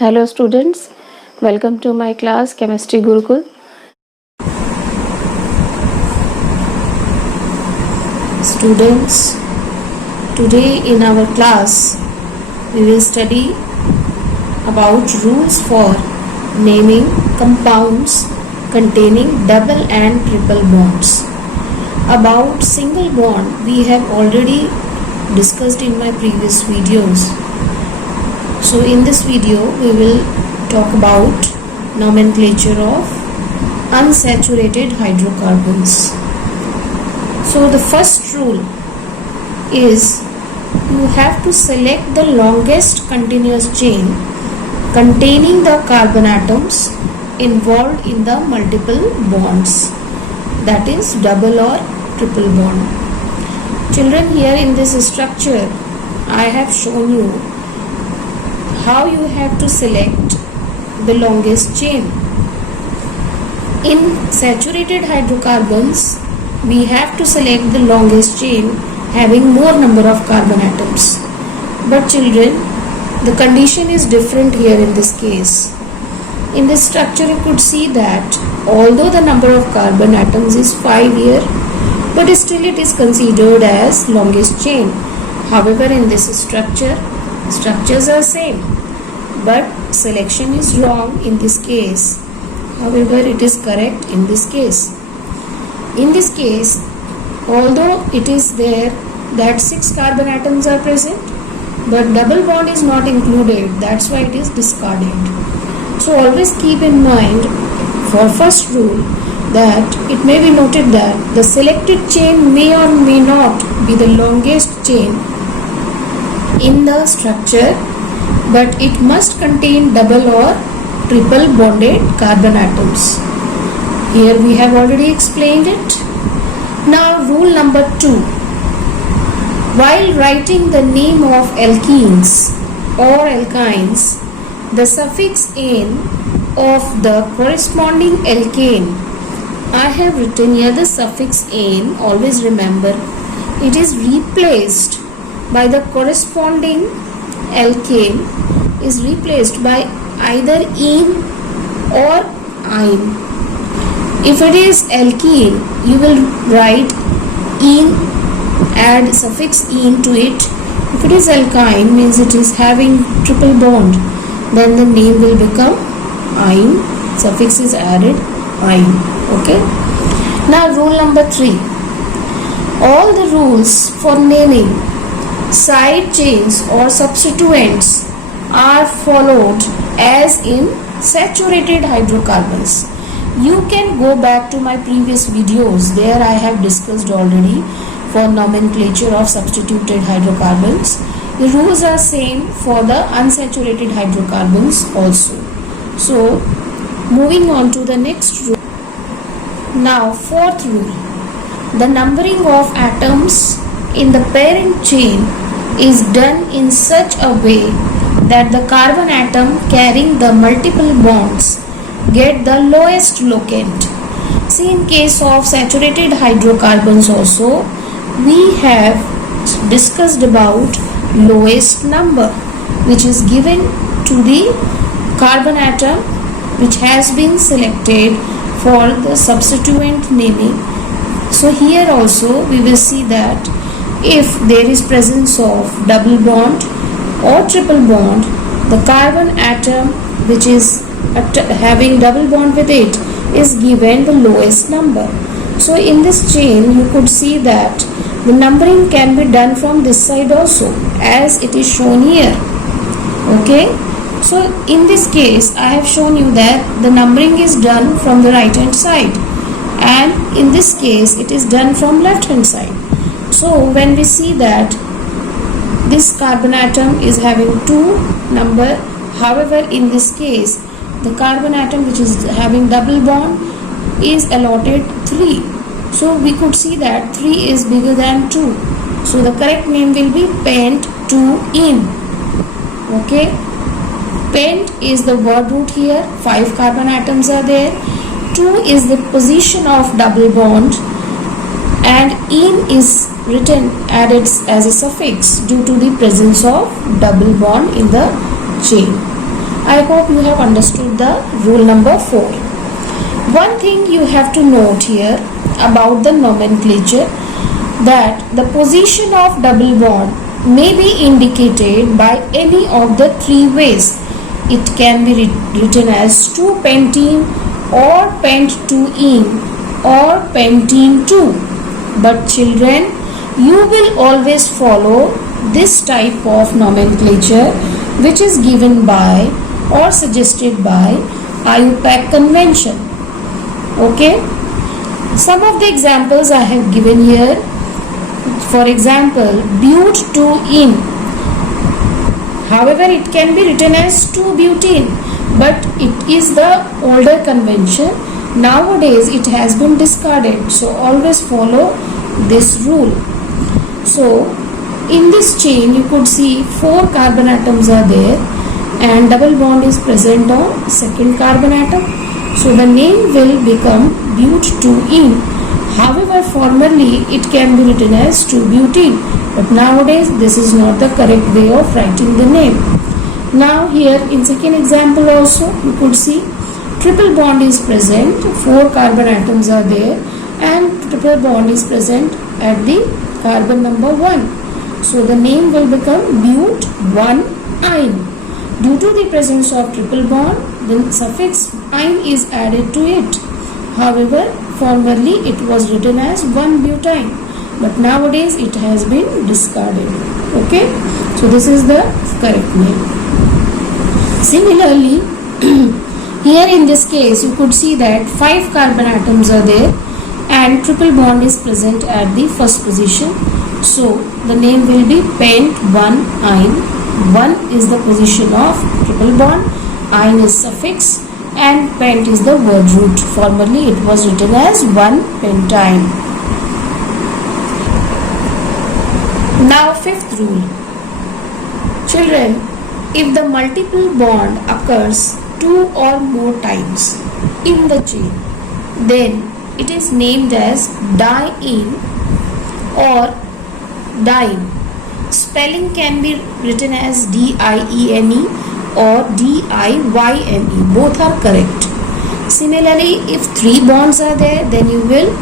Hello students, welcome to my class Chemistry Gurukul. Students, today in our class we will study about rules for naming compounds containing double and triple bonds. About single bond we have already discussed in my previous videos. So in this video we will talk about nomenclature of unsaturated hydrocarbons. So the first rule is you have to select the longest continuous chain containing the carbon atoms involved in the multiple bonds, that is double or triple bond. Children, here in this structure I have shown you how you have to select the longest chain. In saturated hydrocarbons, we have to select the longest chain having more number of carbon atoms. But children, the condition is different here in this case. In this structure you could see that although the number of carbon atoms is 5 here, but still it is considered as longest chain. However, in this structures are same, but selection is wrong in this case. However, it is correct in this case. In this case, although it is there that 6 carbon atoms are present, but double bond is not included, that's why it is discarded. So always keep in mind for first rule that it may be noted that the selected chain may or may not be the longest chain in the structure, but it must contain double or triple bonded carbon atoms. Here we have already explained it. Now rule number 2. While writing the name of alkenes or alkynes, the suffix "ane" of the corresponding alkane, I have written here the suffix "ane", always remember, it is replaced by the corresponding alkane is replaced by either "ene" or "ine". If it is alkene, you will write "ene", add suffix "ene" to it. If it is alkyne, means it is having triple bond, then the name will become "ine", suffix is added "ine". Okay. Now rule number 3. All the rules for naming side chains or substituents are followed as in saturated hydrocarbons. You can go back to my previous videos, there I have discussed already for nomenclature of substituted hydrocarbons. The rules are same for the unsaturated hydrocarbons also. So moving on to the next rule. Now fourth rule, the numbering of atoms in the parent chain is done in such a way that the carbon atom carrying the multiple bonds get the lowest locant. See, in case of saturated hydrocarbons also we have discussed about lowest number which is given to the carbon atom which has been selected for the substituent naming. So here also we will see that if there is presence of double bond or triple bond, the carbon atom which is having double bond with it is given the lowest number. So in this chain you could see that the numbering can be done from this side also, as it is shown here. Okay. So in this case I have shown you that the numbering is done from the right hand side, and in this case it is done from left hand side. So when we see that this carbon atom is having 2 number, however in this case the carbon atom which is having double bond is allotted 3. So we could see that 3 is bigger than 2. So the correct name will be pent-2-ene. Okay. Pent is the word root here, 5 carbon atoms are there. 2 is the position of double bond, and "ene" is written added as a suffix due to the presence of double bond in the chain. I hope you have understood the rule number 4. One thing you have to note here about the nomenclature, that the position of double bond may be indicated by any of the three ways. It can be written as 2-pentene or pent-2-ene or pentene 2. But children, you will always follow this type of nomenclature which is given by or suggested by IUPAC convention. Okay, some of the examples I have given here. For example, but-2-ene. However, it can be written as 2-butene, but it is the older convention. Nowadays it has been discarded, so always follow this rule. So in this chain you could see 4 carbon atoms are there and double bond is present on second carbon atom, so the name will become but-2-ene. However, formerly it can be written as 2-butene, but nowadays this is not the correct way of writing the name. Now here in second example also you could see triple bond is present, 4 carbon atoms are there and triple bond is present at the carbon number 1. So the name will become but-1-ine. Due to the presence of triple bond, the suffix "ine" is added to it. However, formerly it was written as 1-butyne, but nowadays it has been discarded. Okay, so this is the correct name. Similarly, here in this case you could see that 5 carbon atoms are there and triple bond is present at the first position. So the name will be pent-1-ine. 1 is the position of triple bond, ine is suffix, and pent is the word root. Formerly it was written as 1-pentyne. Now fifth rule. Children, if the multiple bond occurs 2 or more times in the chain, then it is named as diene or diene. Spelling can be written as D-I-E-N-E or D-I-Y-N-E. Both are correct. Similarly, if 3 bonds are there, then you will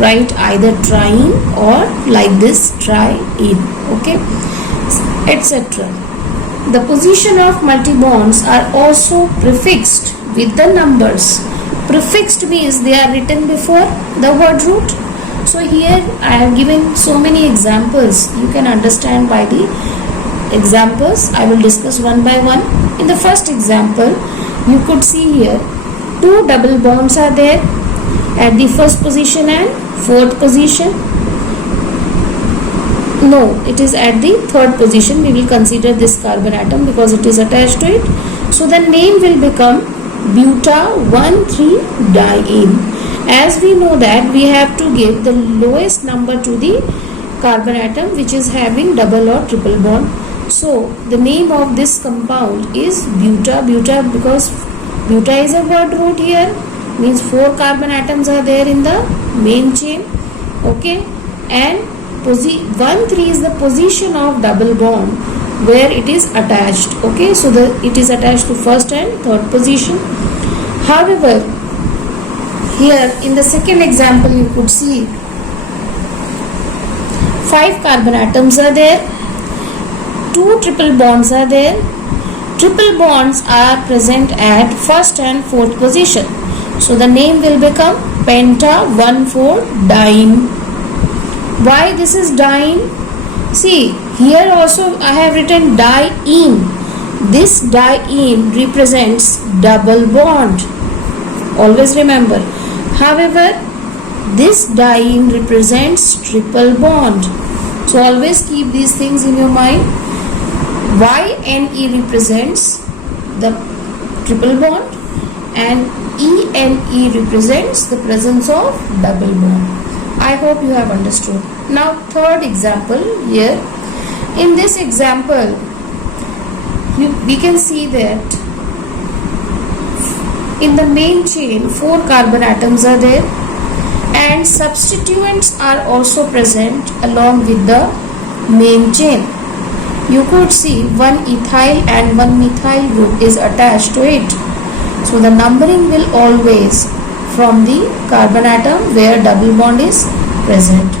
write either triene or like this triene. Okay, etc. The position of multi-bonds are also prefixed with the numbers. Prefixed means they are written before the word root. So here I have given so many examples. You can understand by the examples. I will discuss one by one. In the first example, you could see here 2 double bonds are there at the first position and fourth position. No, it is at the third position. We will consider this carbon atom because it is attached to it. So the name will become buta-1,3-diene. As we know that we have to give the lowest number to the carbon atom which is having double or triple bond. So the name of this compound is buta. Buta because buta is a word root here, means 4 carbon atoms are there in the main chain. Okay, and 1,3 is the position of double bond where it is attached. Okay, so it is attached to first and third position. However, here in the second example you could see 5 carbon atoms are there, 2 triple bonds are there. Triple bonds are present at first and fourth position. So the name will become penta-1,4-diene. Why this is diene? See, here also I have written diene. This diene represents double bond. Always remember. However, this diene represents triple bond. So always keep these things in your mind. YNE represents the triple bond and ENE represents the presence of double bond. I hope you have understood. Now third example here. In this example, we can see that in the main chain 4 carbon atoms are there and substituents are also present along with the main chain. you could see one ethyl and one methyl group is attached to it. So the numbering will always from the carbon atom where double bond is present.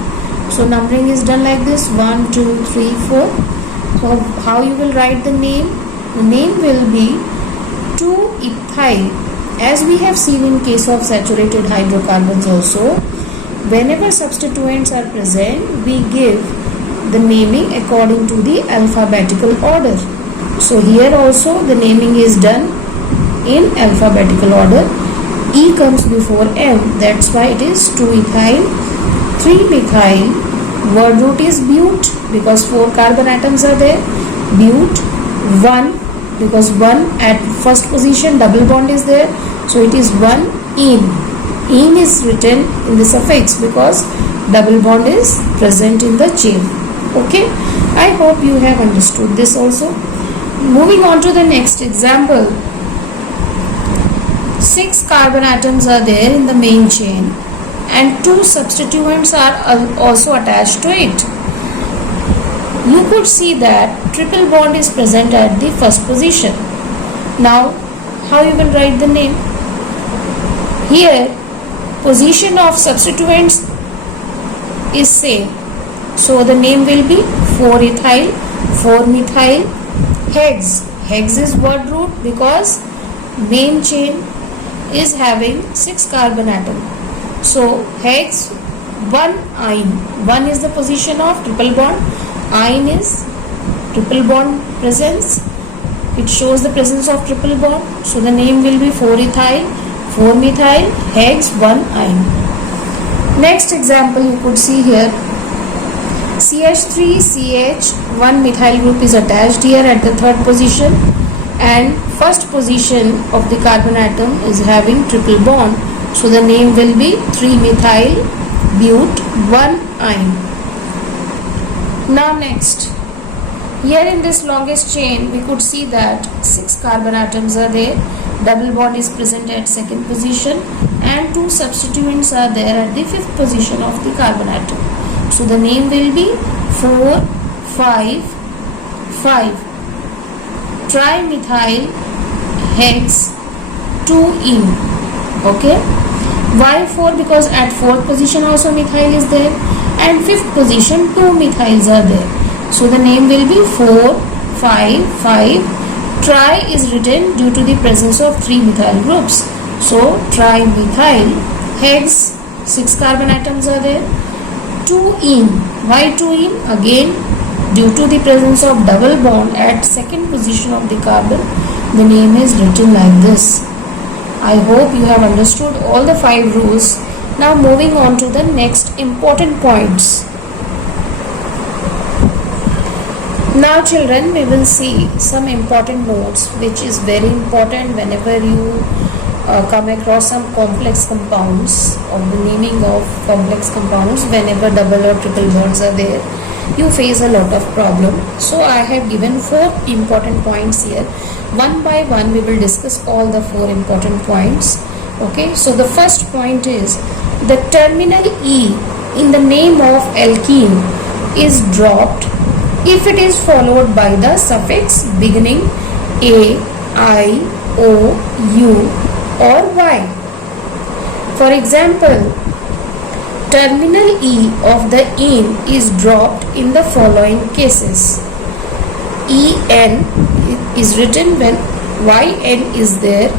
So numbering is done like this: 1, 2, 3, 4. So how you will write the name? The name will be 2-ethyl. As we have seen in case of saturated hydrocarbons also, whenever substituents are present, we give the naming according to the alphabetical order. So here also the naming is done in alphabetical order. E comes before M, that's why it is 2-ethyl, 3-methyl. Word root is bute because 4 carbon atoms are there. Bute. 1 because 1 at first position, double bond is there, so it is 1-ene. Ene is written in the suffix because double bond is present in the chain. Okay, I hope you have understood this also. Moving on to the next example. 6 carbon atoms are there in the main chain and 2 substituents are also attached to it. You could see that triple bond is present at the first position. Now, how you will write the name? Here, position of substituents is same. So, the name will be 4-ethyl, 4-methyl, hex. Hex is word root because main chain is having 6 carbon atom. So, hex 1-ene. 1 is the position of triple bond. Ene is triple bond presence. It shows the presence of triple bond. So the name will be 4-ethyl, 4-methyl, hex 1-ene. Next example you could see here. CH3CH 1-methyl group is attached here at the third position, and first position of the carbon atom is having triple bond. So the name will be 3-methyl bute 1-ene. Now next, here in this longest chain we could see that 6 carbon atoms are there, double bond is present at second position and 2 substituents are there at the fifth position of the carbon atom. So the name will be 4-5-5 trimethyl hex 2-ene. Okay, why 4? Because at fourth position also methyl is there and fifth position 2 methyls are there. So the name will be 4-5-5. Tri is written due to the presence of 3 methyl groups. So trimethyl hex 6 carbon atoms are there. 2-ene. Why 2-ene? Again due to the presence of double bond at second position of the carbon, the name is written like this. I hope you have understood all the 5 rules. Now moving on to the next important points. Now children, we will see some important notes which is very important whenever you come across some complex compounds, or the naming of complex compounds. Whenever double or triple bonds are there, you face a lot of problem. So I have given 4 important points here. One by one we will discuss all the 4 important points. Okay, so the first point is the terminal E in the name of alkene is dropped if it is followed by the suffix beginning A, I, O, U or Y. For example, terminal E of the ene is dropped in the following cases. En is written when Yn is there,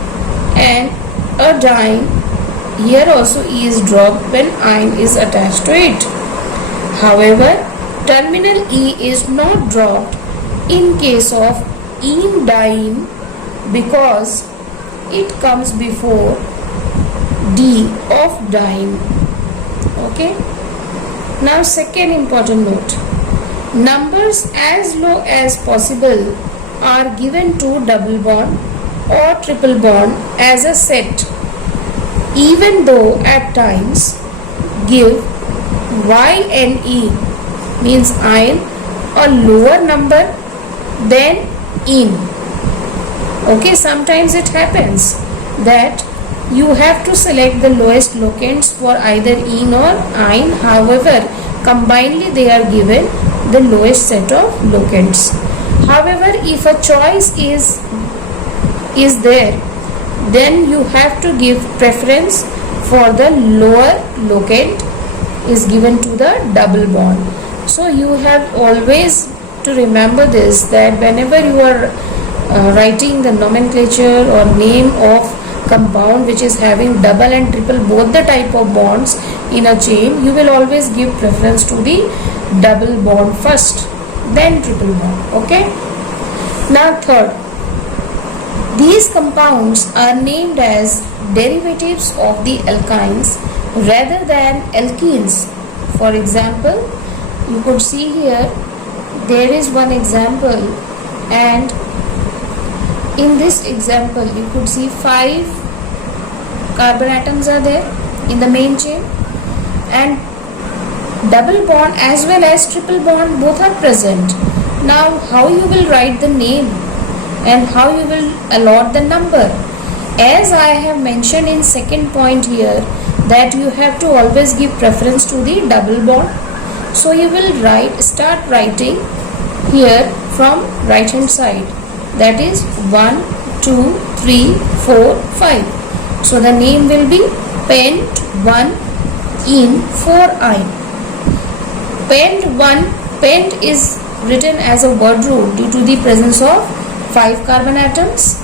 and a diene, here also E is dropped when ine is attached to it. However, terminal E is not dropped in case of ene-diene because it comes before D of diene. Okay. Now second important note. Numbers as low as possible are given to double bond or triple bond as a set, even though at times give Yne means iron a lower number than ene. Okay, sometimes it happens that you have to select the lowest locants for either ene or ine. However, combinedly they are given the lowest set of locants. However, if a choice is there, then you have to give preference for the lower locant is given to the double bond. So you have always to remember this, that whenever you are writing the nomenclature or name of compound which is having double and triple both the type of bonds in a chain, you will always give preference to the double bond first, then triple bond. Okay. Now third, these compounds are named as derivatives of the alkynes rather than alkenes. For example, you could see here there is one example, and in this example you could see 5 carbon atoms are there in the main chain, and double bond as well as triple bond both are present. Now how you will write the name and how you will allot the number? As I have mentioned in second point here, that you have to always give preference to the double bond. So you will start writing here from right hand side, that is 1, 2, 3, 4, 5. So the name will be pent 1 in 4-ine. Pent is written as a word root due to the presence of 5 carbon atoms.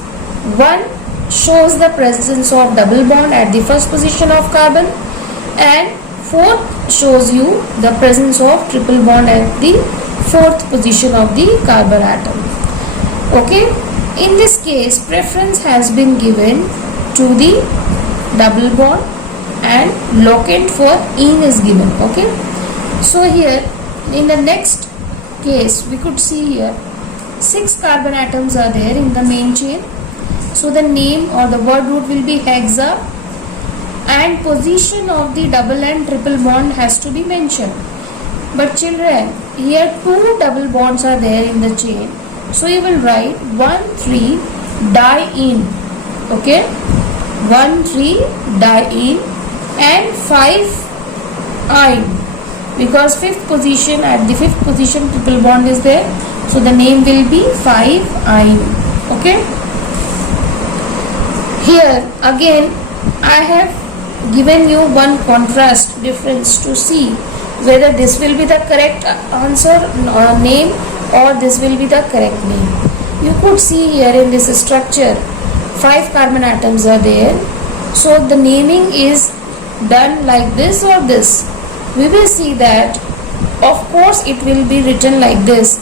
1 shows the presence of double bond at the first position of carbon, and 4 shows you the presence of triple bond at the 4th position of the carbon atom. Okay, in this case preference has been given to the double bond and locant for ene is given. Okay, so here in the next case we could see here 6 carbon atoms are there in the main chain. So the name or the word root will be hexa, and position of the double and triple bond has to be mentioned. But children, here 2 double bonds are there in the chain, so you will write 1,3 diene. Okay, 1,3 diene and 5-ine, because at the 5th position triple bond is there, so the name will be 5-ine. Okay, here again I have given you one contrast difference to see whether this will be the correct answer or name, or this will be the correct name. You could see here in this structure 5 carbon atoms are there, so the naming is done like this or this. We will see that of course it will be written like this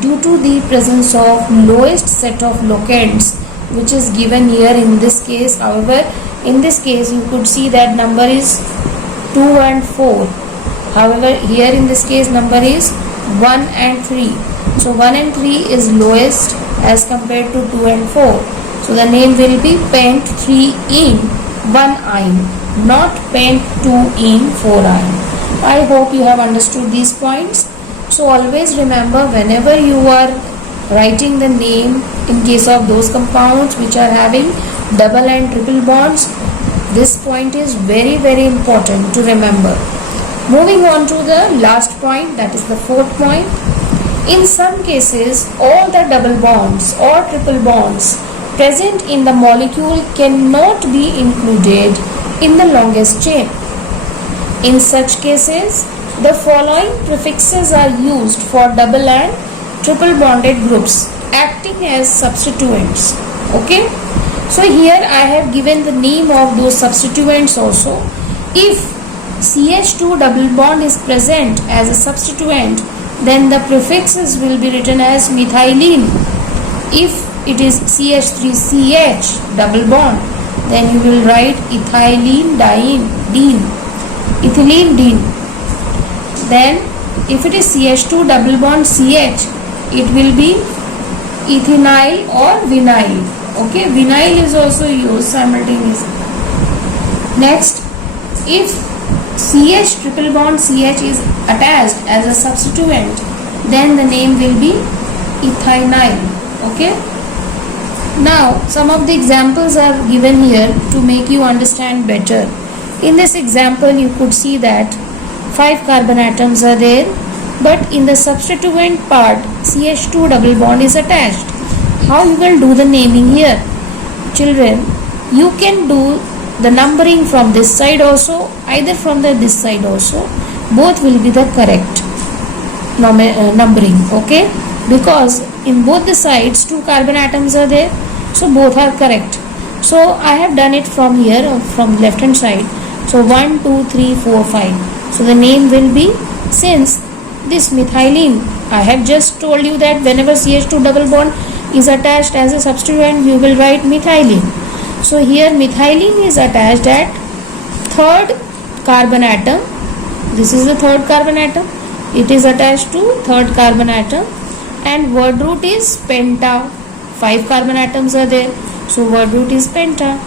due to the presence of lowest set of locants which is given here in this case. However, in this case you could see that number is 2 and 4. However, here in this case number is 1 and 3. So 1 and 3 is lowest as compared to 2 and 4. So the name will be pent 3-ene 1-ine, not pent 2-ene 4-ine. I hope you have understood these points. So always remember, whenever you are writing the name in case of those compounds which are having double and triple bonds, this point is very important to remember. Moving on to the last point, that is the 4th point. In some cases, all the double bonds or triple bonds present in the molecule cannot be included in the longest chain. In such cases, the following prefixes are used for double and triple bonded groups, acting as substituents. Okay, so here I have given the name of those substituents also. If CH2 double bond is present as a substituent, then the prefixes will be written as methylene. If it is CH3CH double bond, then you will write ethylene diene, ethylene diene. Then if it is CH2 double bond CH, it will be ethinyl or vinyl. Okay, vinyl is also used simultaneously. Next, if CH triple bond CH is attached as a substituent, then the name will be ethinyl. Okay, now some of the examples are given here to make you understand better. In this example you could see that 5 carbon atoms are there. but in the substituent part CH2 double bond is attached. How you will do the naming here? Children, you can do the numbering from this side also, either from this side also. Both will be the correct numbering, okay? Because in both the sides 2 carbon atoms are there, so both are correct. So I have done it from here, from left hand side. So 1, 2, 3, 4, 5. So the name will be, since this methylene, I have just told you that whenever CH2 double bond is attached as a substituent, you will write methylene. So here methylene is attached at third carbon atom. This is the third carbon atom. It is attached to third carbon atom, and word root is penta. 5 carbon atoms are there, so word root is penta.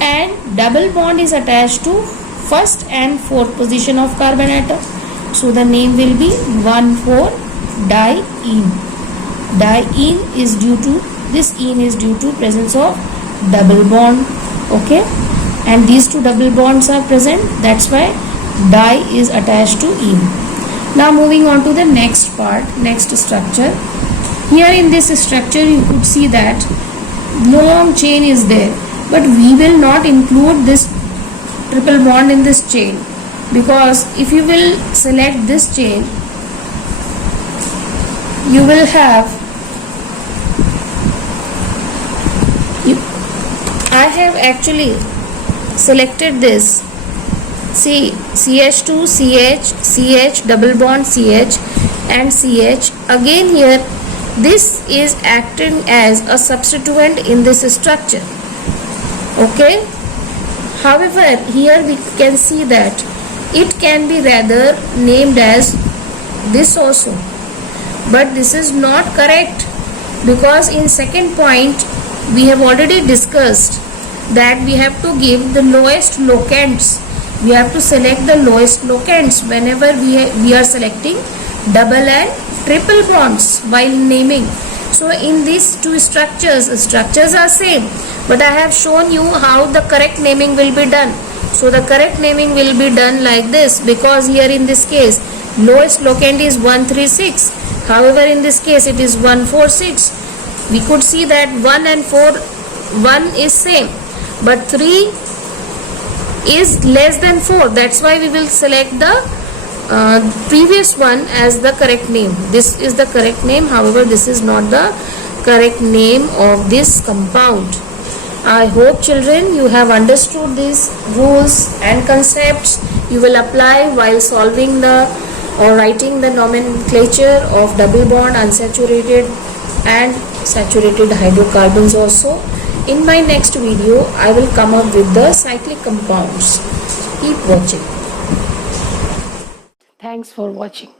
And double bond is attached to first and fourth position of carbon atom. So the name will be 1,4-diene. Diene is due to, this ene is due to presence of double bond, okay? And these two double bonds are present, that's why di is attached to ene. Now moving on to the next part, next structure. Here in this structure you could see that long chain is there, but we will not include this triple bond in this chain, because if you will select this chain, you will have, I have actually selected this. See, CH2, CH, CH, double bond CH and CH. Again here, this is acting as a substituent in this structure. Okay. However, here we can see that it can be rather named as this also. But this is not correct, because in second point we have already discussed that we have to give the lowest locants. We have to select the lowest locants whenever we are selecting double and triple bonds while naming. So in these two structures are same, but I have shown you how the correct naming will be done. So the correct naming will be done like this, because here in this case lowest locant is 136. However, in this case it is 146. We could see that 1 and 4, 1 is same, but 3 is less than 4. That's why we will select the previous one as the correct name. This is the correct name. However, this is not the correct name of this compound. I hope children you have understood these rules and concepts. You will apply while solving the or writing the nomenclature of double bond, unsaturated and saturated hydrocarbons also. In my next video, I will come up with the cyclic compounds. Keep watching. Thanks for watching.